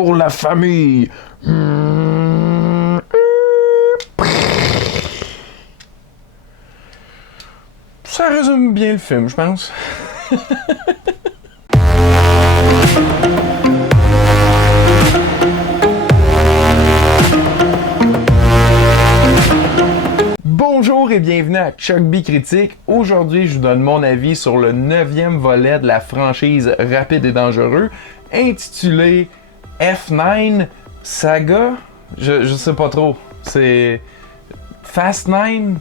pour la famille. Ça résume bien le film, je pense. Bonjour et bienvenue à Chuck B Critique. Aujourd'hui, je vous donne mon avis sur le 9e volet de la franchise Rapide et Dangereux, intitulé F9 Saga. Je sais pas trop. C'est Fast 9.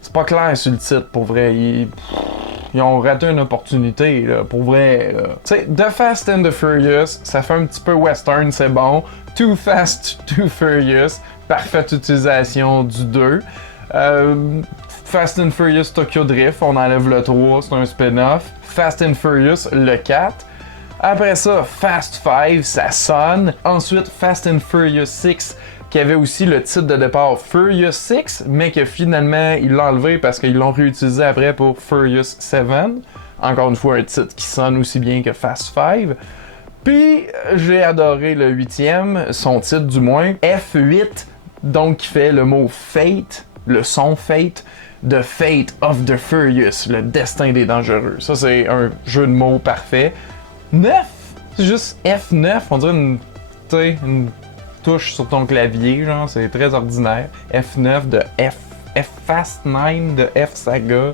C'est pas clair sur le titre, pour vrai. Ils ont raté une opportunité, là, pour vrai. Tu sais, The Fast and the Furious, ça fait un petit peu western, c'est bon. Too Fast, Too Furious, parfaite utilisation du 2. Fast and Furious Tokyo Drift, on enlève le 3, c'est un spin-off. Fast and Furious, le 4. Après ça, Fast 5, ça sonne. Ensuite, Fast and Furious 6, qui avait aussi le titre de départ Furious 6, mais que finalement, ils l'ont enlevé parce qu'ils l'ont réutilisé après pour Furious 7. Encore une fois, un titre qui sonne aussi bien que Fast 5. Puis, j'ai adoré le 8e, son titre du moins, F8, donc qui fait le mot Fate, le son Fate, The Fate of the Furious, le destin des dangereux. Ça, c'est un jeu de mots parfait. 9, c'est juste F9, on dirait une touche sur ton clavier, genre, c'est très ordinaire. F9 de F Fast 9 de F Saga.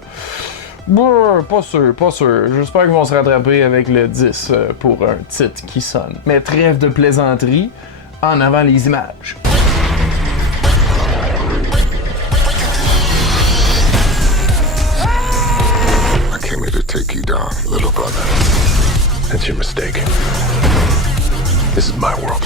Brrr, pas sûr. J'espère qu'ils vont se rattraper avec le 10 pour un titre qui sonne. Mais trêve de plaisanterie, en avant les images. I came here to take you down, little brother. That's your mistake. This is my world.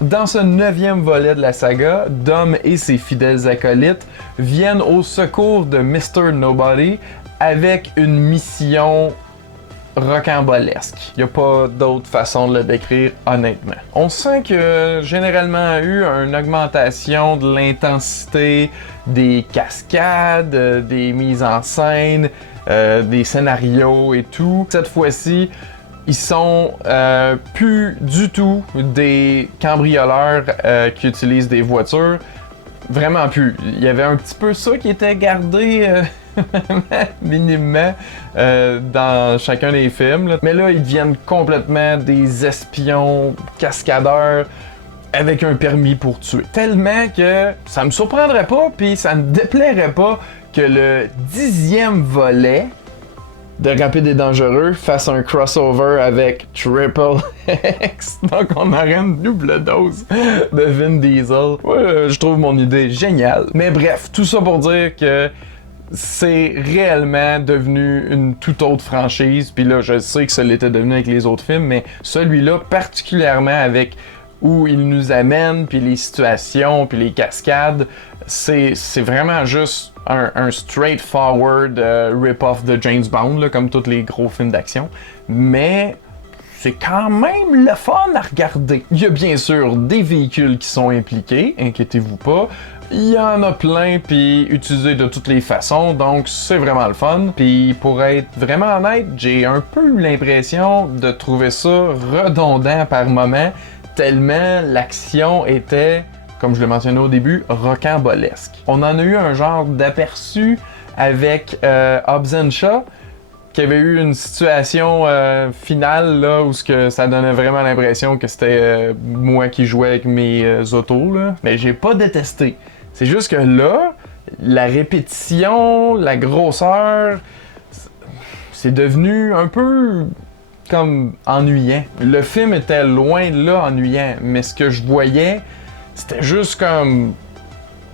Dans ce 9e volet de la saga, Dom et ses fidèles acolytes viennent au secours de Mr. Nobody avec une mission rocambolesque. Il n'y a pas d'autre façon de le décrire honnêtement. On sent que généralement il y a eu une augmentation de l'intensité des cascades, des mises en scène, des scénarios et tout. Cette fois-ci, ils sont plus du tout des cambrioleurs qui utilisent des voitures. Vraiment plus. Il y avait un petit peu ça qui était gardé minimement dans chacun des films. Là. Mais là, ils deviennent complètement des espions cascadeurs avec un permis pour tuer. Tellement que ça me surprendrait pas, puis ça me déplairait pas que le 10e volet de Rapide et Dangereux fasse un crossover avec Triple X. Donc on aurait une double dose de Vin Diesel. Ouais, je trouve mon idée géniale. Mais bref, tout ça pour dire que c'est réellement devenu une toute autre franchise. Puis là, je sais que ça l'était devenu avec les autres films, mais celui-là, particulièrement avec où il nous amène, puis les situations, puis les cascades, c'est vraiment juste un straightforward rip-off de James Bond, là, comme tous les gros films d'action. Mais c'est quand même le fun à regarder. Il y a bien sûr des véhicules qui sont impliqués, inquiétez-vous pas. Il y en a plein, puis utilisés de toutes les façons, donc c'est vraiment le fun. Puis pour être vraiment honnête, j'ai un peu eu l'impression de trouver ça redondant par moments, tellement l'action était, comme je le mentionnais au début, rocambolesque. On en a eu un genre d'aperçu avec Hobbs & Shaw, qui avait eu une situation finale là, où ça donnait vraiment l'impression que c'était moi qui jouais avec mes autos. Là. Mais j'ai pas détesté. C'est juste que là, la répétition, la grosseur, c'est devenu un peu comme ennuyant. Le film était loin de là ennuyant, mais ce que je voyais, c'était juste comme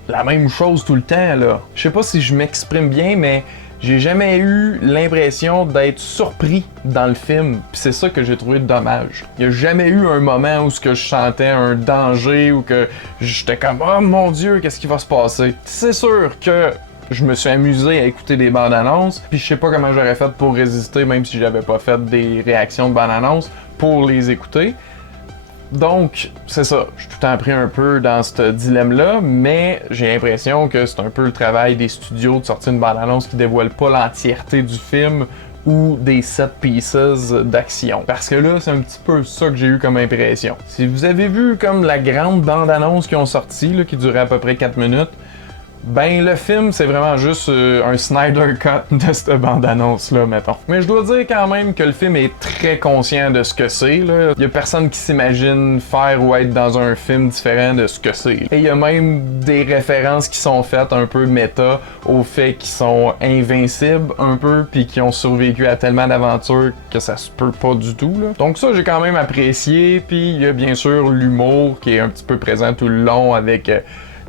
la même chose tout le temps. Là. Je sais pas si je m'exprime bien, mais j'ai jamais eu l'impression d'être surpris dans le film, puis c'est ça que j'ai trouvé dommage. Il y a jamais eu un moment où je sentais un danger ou que j'étais comme « Oh mon Dieu, qu'est-ce qui va se passer? » C'est sûr que je me suis amusé à écouter des bandes annonces, puis je sais pas comment j'aurais fait pour résister, même si j'avais pas fait des réactions de bandes annonces, pour les écouter. Donc, c'est ça, je suis tout le temps pris un peu dans ce dilemme-là, mais j'ai l'impression que c'est un peu le travail des studios de sortir une bande-annonce qui dévoile pas l'entièreté du film ou des set pieces d'action. Parce que là, c'est un petit peu ça que j'ai eu comme impression. Si vous avez vu comme la grande bande-annonce qui ont sorti, là, qui durait à peu près 4 minutes, ben le film c'est vraiment juste un Snyder Cut de cette bande-annonce-là, mettons. Mais je dois dire quand même que le film est très conscient de ce que c'est, là. Y a personne qui s'imagine faire ou être dans un film différent de ce que c'est. Et y a même des références qui sont faites un peu méta au fait qu'ils sont invincibles un peu puis qu'ils ont survécu à tellement d'aventures que ça se peut pas du tout, là. Donc ça j'ai quand même apprécié, puis y a bien sûr l'humour qui est un petit peu présent tout le long avec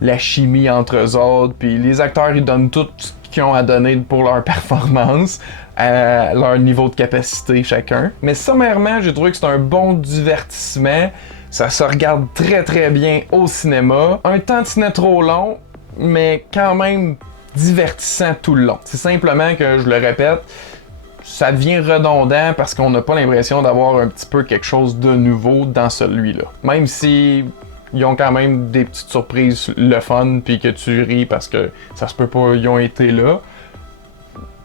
la chimie entre eux autres, puis les acteurs ils donnent tout ce qu'ils ont à donner pour leur performance, à leur niveau de capacité chacun. Mais sommairement, j'ai trouvé que c'est un bon divertissement, ça se regarde très très bien au cinéma, un tantinet trop long, mais quand même divertissant tout le long. C'est simplement que, je le répète, ça devient redondant parce qu'on n'a pas l'impression d'avoir un petit peu quelque chose de nouveau dans celui-là. Même si ils ont quand même des petites surprises le fun, puis que tu ris parce que ça se peut pas, ils ont été là.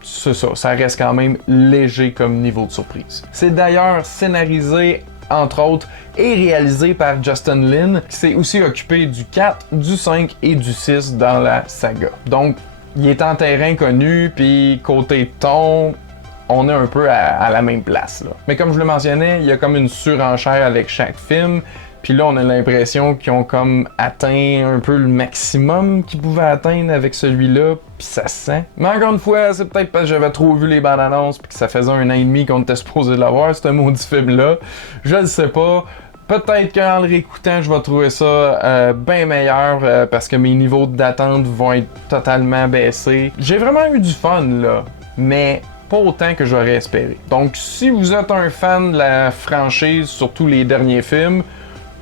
C'est ça, ça reste quand même léger comme niveau de surprise. C'est d'ailleurs scénarisé, entre autres, et réalisé par Justin Lin, qui s'est aussi occupé du 4, du 5 et du 6 dans la saga. Donc, il est en terrain connu, puis côté ton, on est un peu à la même place, là. Mais comme je le mentionnais, il y a comme une surenchère avec chaque film. Puis là, on a l'impression qu'ils ont comme atteint un peu le maximum qu'ils pouvaient atteindre avec celui-là, puis ça se sent. Mais encore une fois, c'est peut-être parce que j'avais trop vu les bandes annonces, puis que ça faisait 1 an et demi qu'on était supposé de l'avoir, ce maudit film-là. Je le sais pas. Peut-être qu'en le réécoutant, je vais trouver ça bien meilleur, parce que mes niveaux d'attente vont être totalement baissés. J'ai vraiment eu du fun, là, mais pas autant que j'aurais espéré. Donc, si vous êtes un fan de la franchise, surtout les derniers films,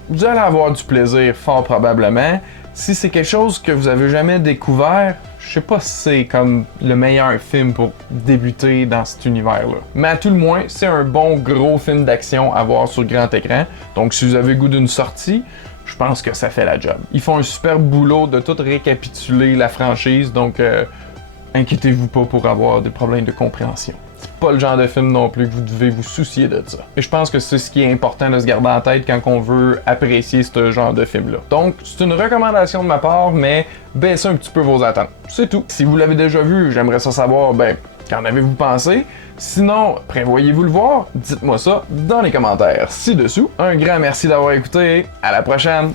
vous allez avoir du plaisir, fort probablement. Si c'est quelque chose que vous avez jamais découvert, je sais pas si c'est comme le meilleur film pour débuter dans cet univers-là. Mais à tout le moins, c'est un bon gros film d'action à voir sur grand écran. Donc si vous avez le goût d'une sortie, je pense que ça fait la job. Ils font un super boulot de tout récapituler la franchise, donc inquiétez-vous pas pour avoir des problèmes de compréhension. C'est pas le genre de film non plus que vous devez vous soucier de ça. Et je pense que c'est ce qui est important de se garder en tête quand on veut apprécier ce genre de film-là. Donc, c'est une recommandation de ma part, mais baissez un petit peu vos attentes. C'est tout. Si vous l'avez déjà vu, j'aimerais ça savoir, qu'en avez-vous pensé? Sinon, prévoyez-vous le voir? Dites-moi ça dans les commentaires ci-dessous. Un grand merci d'avoir écouté. À la prochaine!